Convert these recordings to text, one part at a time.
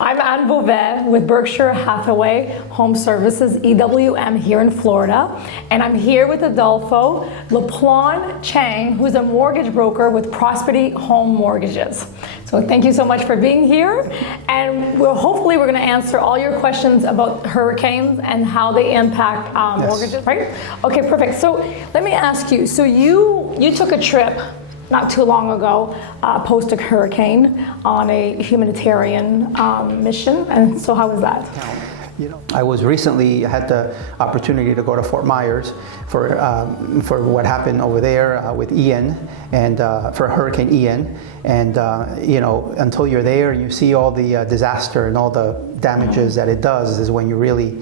I'm Anne Beauvais with Berkshire Hathaway Home Services, EWM, here in Florida. And I'm here with Adolfo LaPlante Chang, who's a mortgage broker with Prosperity Home Mortgages. So thank you so much for being here. And hopefully we're going to answer all your questions about hurricanes and how they impact mortgages, right? Okay, perfect. So let me ask you, so you took a trip not too long ago, post a hurricane on a humanitarian mission. And so how was that? I had the opportunity to go to Fort Myers for what happened over there with Ian and for Hurricane Ian. And until you're there and you see all the disaster and all the damages that it does is when you really,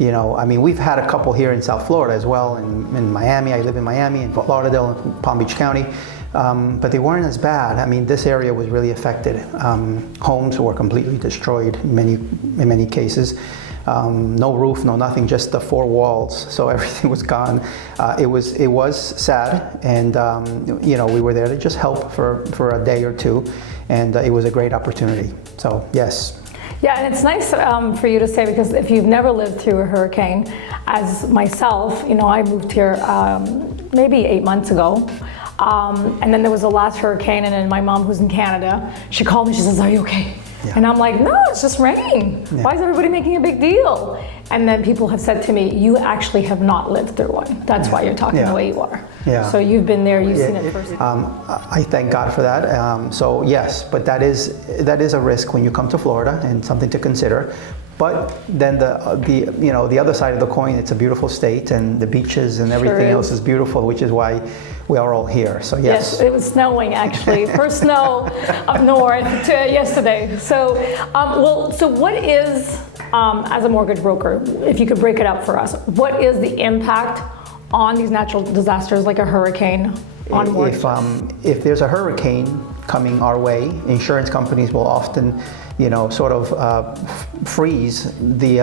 we've had a couple here in South Florida as well, in Miami. I live in Miami, in Fort Lauderdale, in Palm Beach County. But they weren't as bad. I mean, this area was really affected. Homes were completely destroyed in many cases. No roof, no nothing, just the four walls. So everything was gone. It was sad, and we were there to just help for a day or two, and it was a great opportunity. So yes. Yeah, and it's nice for you to say, because if you've never lived through a hurricane, as myself, I moved here maybe 8 months ago. And then there was the last hurricane, and then my mom, who's in Canada, she called me, she says, "Are you okay?" Yeah. And I'm like, "No, it's just rain. Yeah. Why is everybody making a big deal?" And then people have said to me, "You actually have not lived through one. That's why you're talking the way you are." Yeah. So you've been there, you've seen it firsthand. I thank God for that. So yes, but that is a risk when you come to Florida, and something to consider. But then the other side of the coin, it's a beautiful state, and the beaches and everything else is beautiful, which is why we are all here. So yes, it was snowing actually. First snow up north yesterday. So, so what is, as a mortgage broker, if you could break it up for us, what is the impact on these natural disasters like a hurricane on mortgage? If there's a hurricane coming our way, insurance companies will often freeze be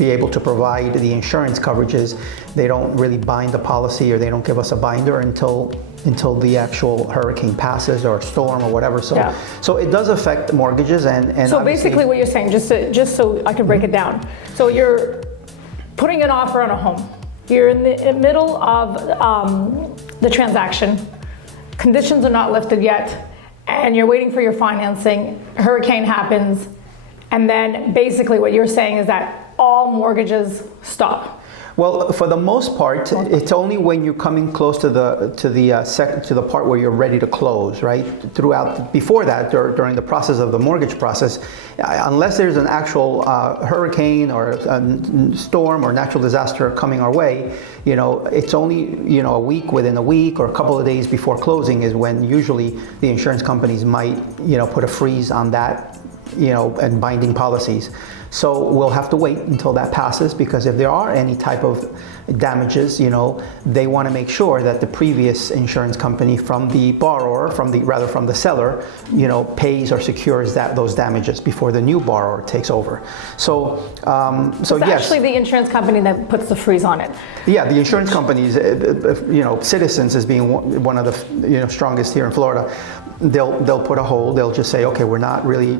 able to provide the insurance coverages. They don't really bind the policy, or they don't give us a binder until the actual hurricane passes, or storm, or whatever. So it does affect mortgages, and so basically what you're saying, just so I can break it down. So you're putting an offer on a home. You're in the middle of the transaction. Conditions are not lifted yet, and you're waiting for your financing. A hurricane happens, and then basically what you're saying is that all mortgages stop. Well, for the most part, it's only when you're coming close to the part where you're ready to close, right? Before that, during the process of the mortgage process, unless there's an actual hurricane or a storm or natural disaster coming our way, it's only within a week or a couple of days before closing is when usually the insurance companies might put a freeze on that, and binding policies. So we'll have to wait until that passes, because if there are any type of damages, they want to make sure that the previous insurance company from the borrower, from the seller, pays or secures those damages before the new borrower takes over. So yes. Actually the insurance company that puts the freeze on it. Yeah, the insurance companies, Citizens is being one of the strongest here in Florida. They'll put a hold. They'll just say, okay, we're not really,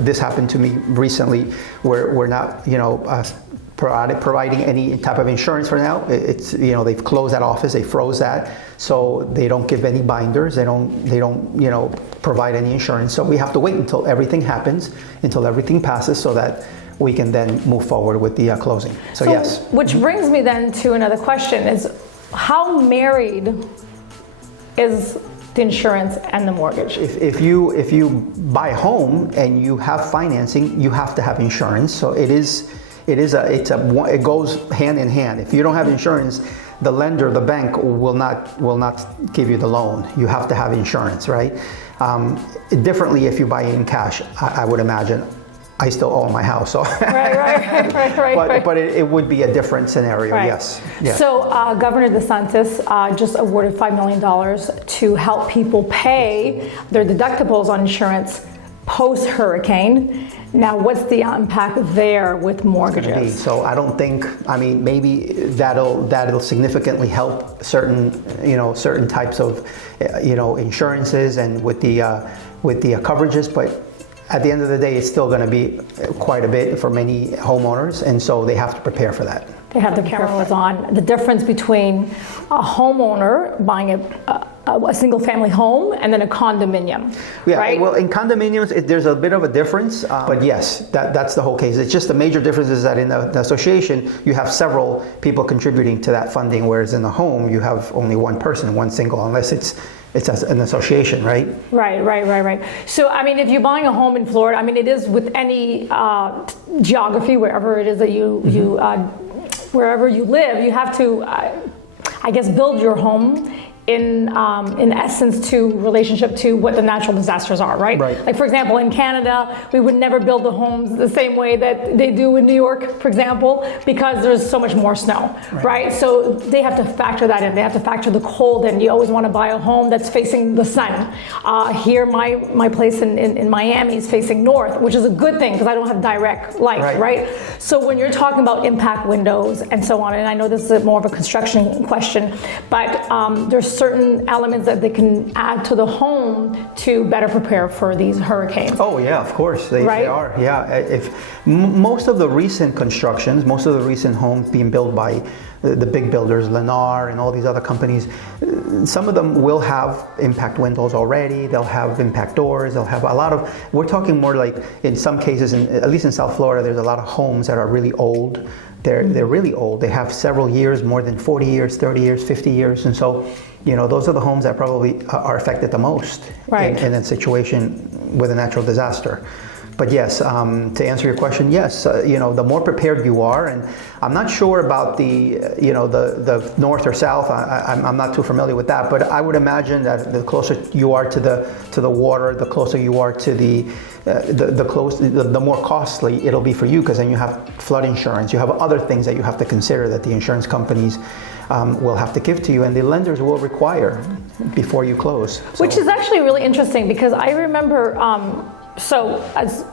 this happened to me recently, we're not, providing any type of insurance for now. It's, they've closed that office, they froze that, so they don't give any binders. They don't, provide any insurance. So we have to wait until everything happens, until everything passes, so that we can then move forward with the closing. So yes. Which brings me then to another question: is how married is the insurance and the mortgage? If you buy a home and you have financing, you have to have insurance. So it goes hand in hand. If you don't have insurance, the lender, the bank will not give you the loan. You have to have insurance, right? Differently if you buy it in cash, I would imagine. I still own my house, so right. But it would be a different scenario, right. Yes. Yeah. So Governor DeSantis just awarded $5 million to help people pay their deductibles on insurance post-hurricane. Now, what's the impact there with mortgages? So I don't think, maybe that'll significantly help certain types of, insurances and with the coverages, but at the end of the day, it's still going to be quite a bit for many homeowners, and so they have to prepare for that. They have the camera was on. The difference between a homeowner buying a single family home and then a condominium, Yeah, right? well, in condominiums, there's a bit of a difference, but yes, that's the whole case. It's just the major difference is that in the association, you have several people contributing to that funding, whereas in the home, you have only one person, one single, unless it's an association, right? Right. So, I mean, if you're buying a home in Florida, I mean, it is with any geography, wherever it is that wherever you live, you have to, I guess, build your home in essence to relationship to what the natural disasters are, right? Like, for example, in Canada, we would never build the homes the same way that they do in New York, for example, because there's so much more snow, right? So they have to factor that in. They have to factor the cold in. You always want to buy a home that's facing the sun. Here, my place in Miami is facing north, which is a good thing because I don't have direct light, right? So when you're talking about impact windows and so on, and I know this is more of a construction question, but there's certain elements that they can add to the home to better prepare for these hurricanes. Oh yeah, of course they are. Yeah, if most of the recent constructions, most of the recent homes being built by the big builders, Lennar and all these other companies, some of them will have impact windows already. They'll have impact doors. They'll have a lot of. We're talking more like in some cases, at least in South Florida, there's a lot of homes that are really old. They're really old. They have several years, more than 40 years, 30 years, 50 years, and so. Those are the homes that probably are affected the most in a situation with a natural disaster. But yes, to answer your question, yes, the more prepared you are, and I'm not sure about the north or south. I'm not too familiar with that, but I would imagine that the closer you are to the water, the closer you are to the more costly it'll be for you, because then you have flood insurance, you have other things that you have to consider that the insurance companies will have to give to you, and the lenders will require before you close. Which is actually really interesting, because I remember, so as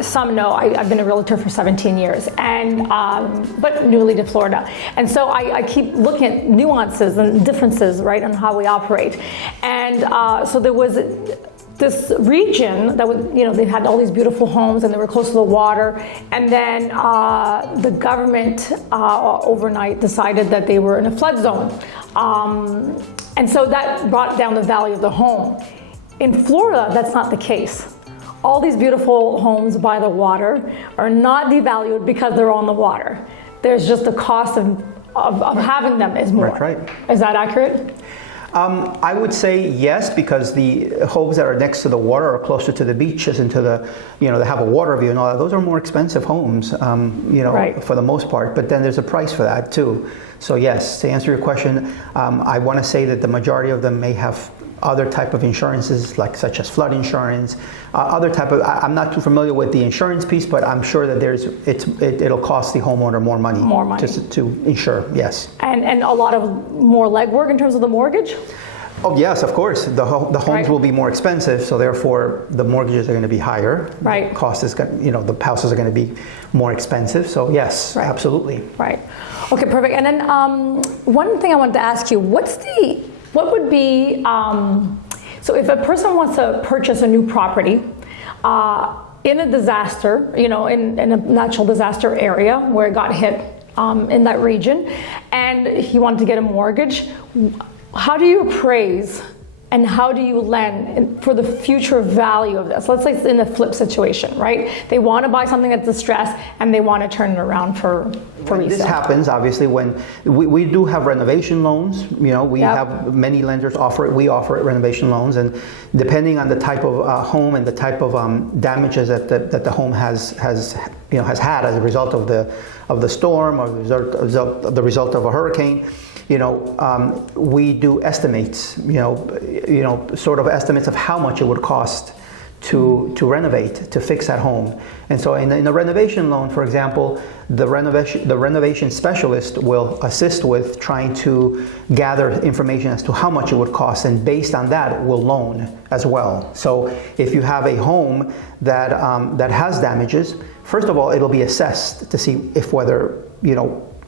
some know, I've been a realtor for 17 years, and but newly to Florida, and so I keep looking at nuances and differences, right, on how we operate, and so there was this region that was, they had all these beautiful homes and they were close to the water, and then the government overnight decided that they were in a flood zone, and so that brought down the value of the home. In Florida, that's not the case. All these beautiful homes by the water are not devalued because they're on the water. There's just the cost of having them is more. Right. Is that accurate? I would say yes, because the homes that are next to the water or closer to the beaches and to the, they have a water view and all that, those are more expensive homes, for the most part. But then there's a price for that too. So yes, to answer your question, I want to say that the majority of them may have other type of insurances, such as flood insurance, other type of. I'm not too familiar with the insurance piece, but I'm sure that it'll cost the homeowner more money. More money to insure. Yes. And a lot of more legwork in terms of the mortgage. Oh yes, of course. The homes will be more expensive, so therefore the mortgages are going to be higher. Right. Cost is, the houses are going to be more expensive. So yes, absolutely. Right. Okay, perfect. And then one thing I wanted to ask you: what would be, so if a person wants to purchase a new property in a disaster, in a natural disaster area where it got hit in that region, and he wanted to get a mortgage, how do you appraise and how do you lend for the future value of this? Let's say it's in a flip situation, right? They want to buy something that's distressed and they want to turn it around for resale. This happens, obviously, when we do have renovation loans. We have many lenders offer it. We offer it, renovation loans, and depending on the type of home and the type of damages that the home has had as a result of the storm or the result of a hurricane. We do estimates, sort of estimates of how much it would cost to renovate, to fix that home. And so in a renovation loan, for example, the renovation specialist will assist with trying to gather information as to how much it would cost, and based on that will loan as well. So if you have a home that has damages, first of all, it'll be assessed to see whether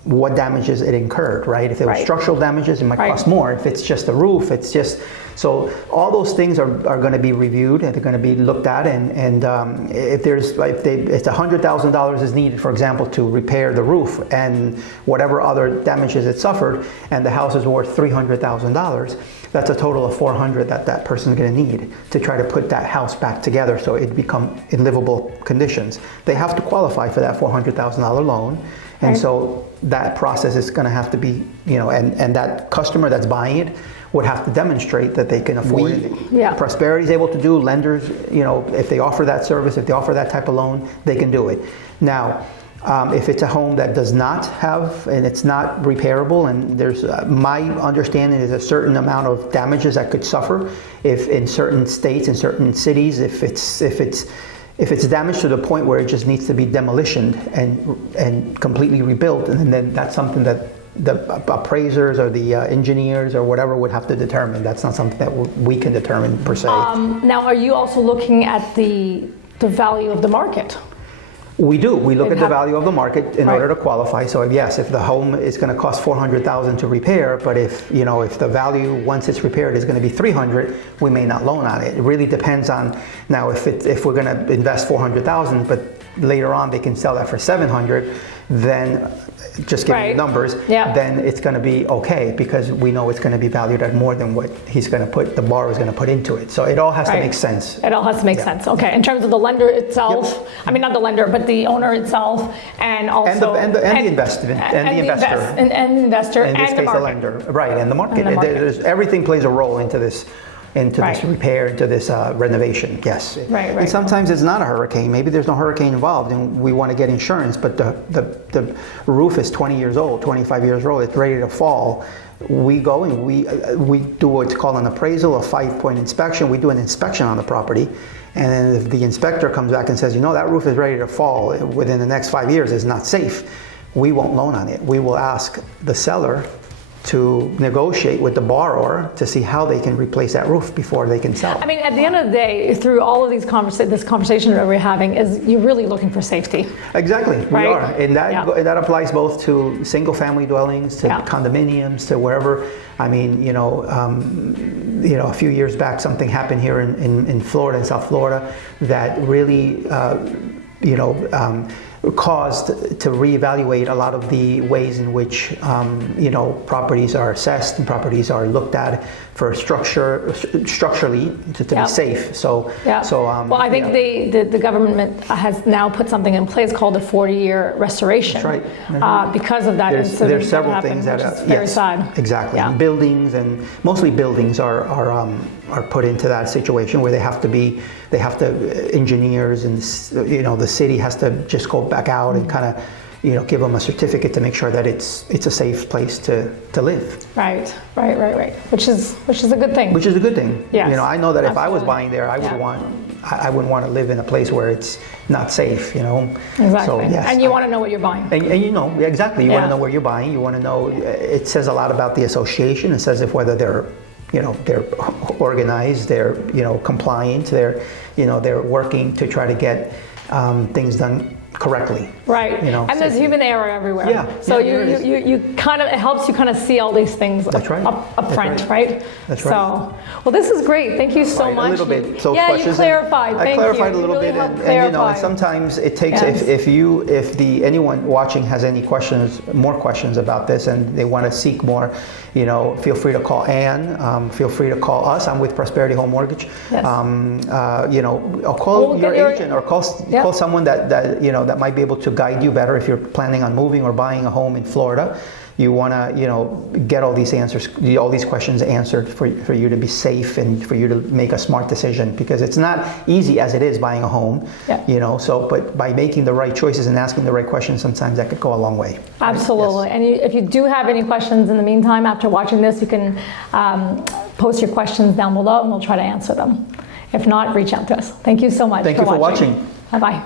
what damages it incurred, right? If it was structural damages, it might cost more. If it's just the roof, it's just So all those things are going to be reviewed and they're going to be looked at. And if it's $100,000 is needed, for example, to repair the roof and whatever other damages it suffered, and the house is worth $300,000, that's a total of $400,000 that person's going to need to try to put that house back together so it become in livable conditions. They have to qualify for that $400,000 loan. And Right. so that process is going to have to be, and that customer that's buying it would have to demonstrate that they can afford it. Yeah. Prosperity is able to do, lenders, if they offer that service, if they offer that type of loan, they can do it. Now, if it's a home that does not have, and it's not repairable, and there's, my understanding is a certain amount of damages that could suffer if in certain states, in certain cities, if it's damaged to the point where it just needs to be demolitioned and completely rebuilt, and then that's something that the appraisers or the engineers or whatever would have to determine. That's not something that we can determine per se. Now, are you also looking at the value of the market? We do. We look at the have- value of the market in Right. order to qualify. So yes, if the home is going to cost $400,000 to repair, but if the value once it's repaired is going to be $300,000, we may not loan on it. It really depends on now if we're going to invest $400,000, but later on they can sell that for $700,000, then just giving you Right. numbers, Yeah. then it's going to be okay because we know it's going to be valued at more than what the borrower is going to put into it. So it all has to Right. make sense. It all has to make Yeah. sense. Okay. In terms of the lender itself, I mean not the lender, but the owner itself, and also And the investment and the investor. and the investor In this and the case, the market. lender, right, and the market. And the market. Everything plays a role into this Right. repair, into this renovation. Yes. Right, And right. sometimes it's not a hurricane. Maybe there's no hurricane involved, and we want to get insurance, but the roof is 20 years old, 25 years old. It's ready to fall. We go and we do what's called an appraisal, a 5-point inspection. We do an inspection on the property. And then if the inspector comes back and says, that roof is ready to fall within the next 5 years, it's not safe, we won't loan on it. We will ask the seller to negotiate with the borrower to see how they can replace that roof before they can sell. I mean, at the end of the day, through all of these this conversation that we're having, is you're really looking for safety. Exactly, we Right? are, and Yeah. that applies both to single-family dwellings, to Yeah. condominiums, to wherever. I mean, a few years back, something happened here in Florida, in South Florida, that really, caused to reevaluate a lot of the ways in which properties are assessed and properties are looked at for structurally to Yeah. be safe. So, Yeah. Well, I think the government has now put something in place called a 40-year restoration. That's right. Because of that incident there's several that things happened, that which is very sad. Exactly. Yeah. And buildings, and mostly buildings are put into that situation where they have to engineers and the city has to just go back out and kind of give them a certificate to make sure that it's a safe place to live. Right. Which is a good thing. Which is a good thing. Yes, I know that if I was absolutely. buying there, I wouldn't want to live in a place where it's not safe. Exactly. So, yes, and you want to know what you're buying. And exactly. You want Yeah. to know where you're buying. You want to know. It says a lot about the association. It says if whether they're organized, they're compliant, they're working to try to get things done correctly. Right. And there's human error everywhere. Yeah. So Yeah, there is. you kind of, it helps you kind of see all these things That's right. up That's front, right. right? That's So, right. well, this is great. Thank you so Right, much. a little bit. So yeah, you questions. clarified. I Thank clarified you. a little You really bit, helped and clarify. sometimes it takes Yes. if anyone watching has any more questions about this, and they want to seek more, feel free to call Ann. Feel free to call us. I'm with Prosperity Home Mortgage. Yes. Or call We'll your get your- agent, or call Yeah. call someone that might be able to guide you better if you're planning on moving or buying a home in Florida. You want to, get all these answers, all these questions answered for you to be safe and for you to make a smart decision, because it's not easy as it is buying a home. Yeah. But by making the right choices and asking the right questions, sometimes that could go a long way. Absolutely. Yes. And if you do have any questions in the meantime, after watching this, you can post your questions down below and we'll try to answer them. If not, reach out to us. Thank you so much Thank you for watching. Bye-bye.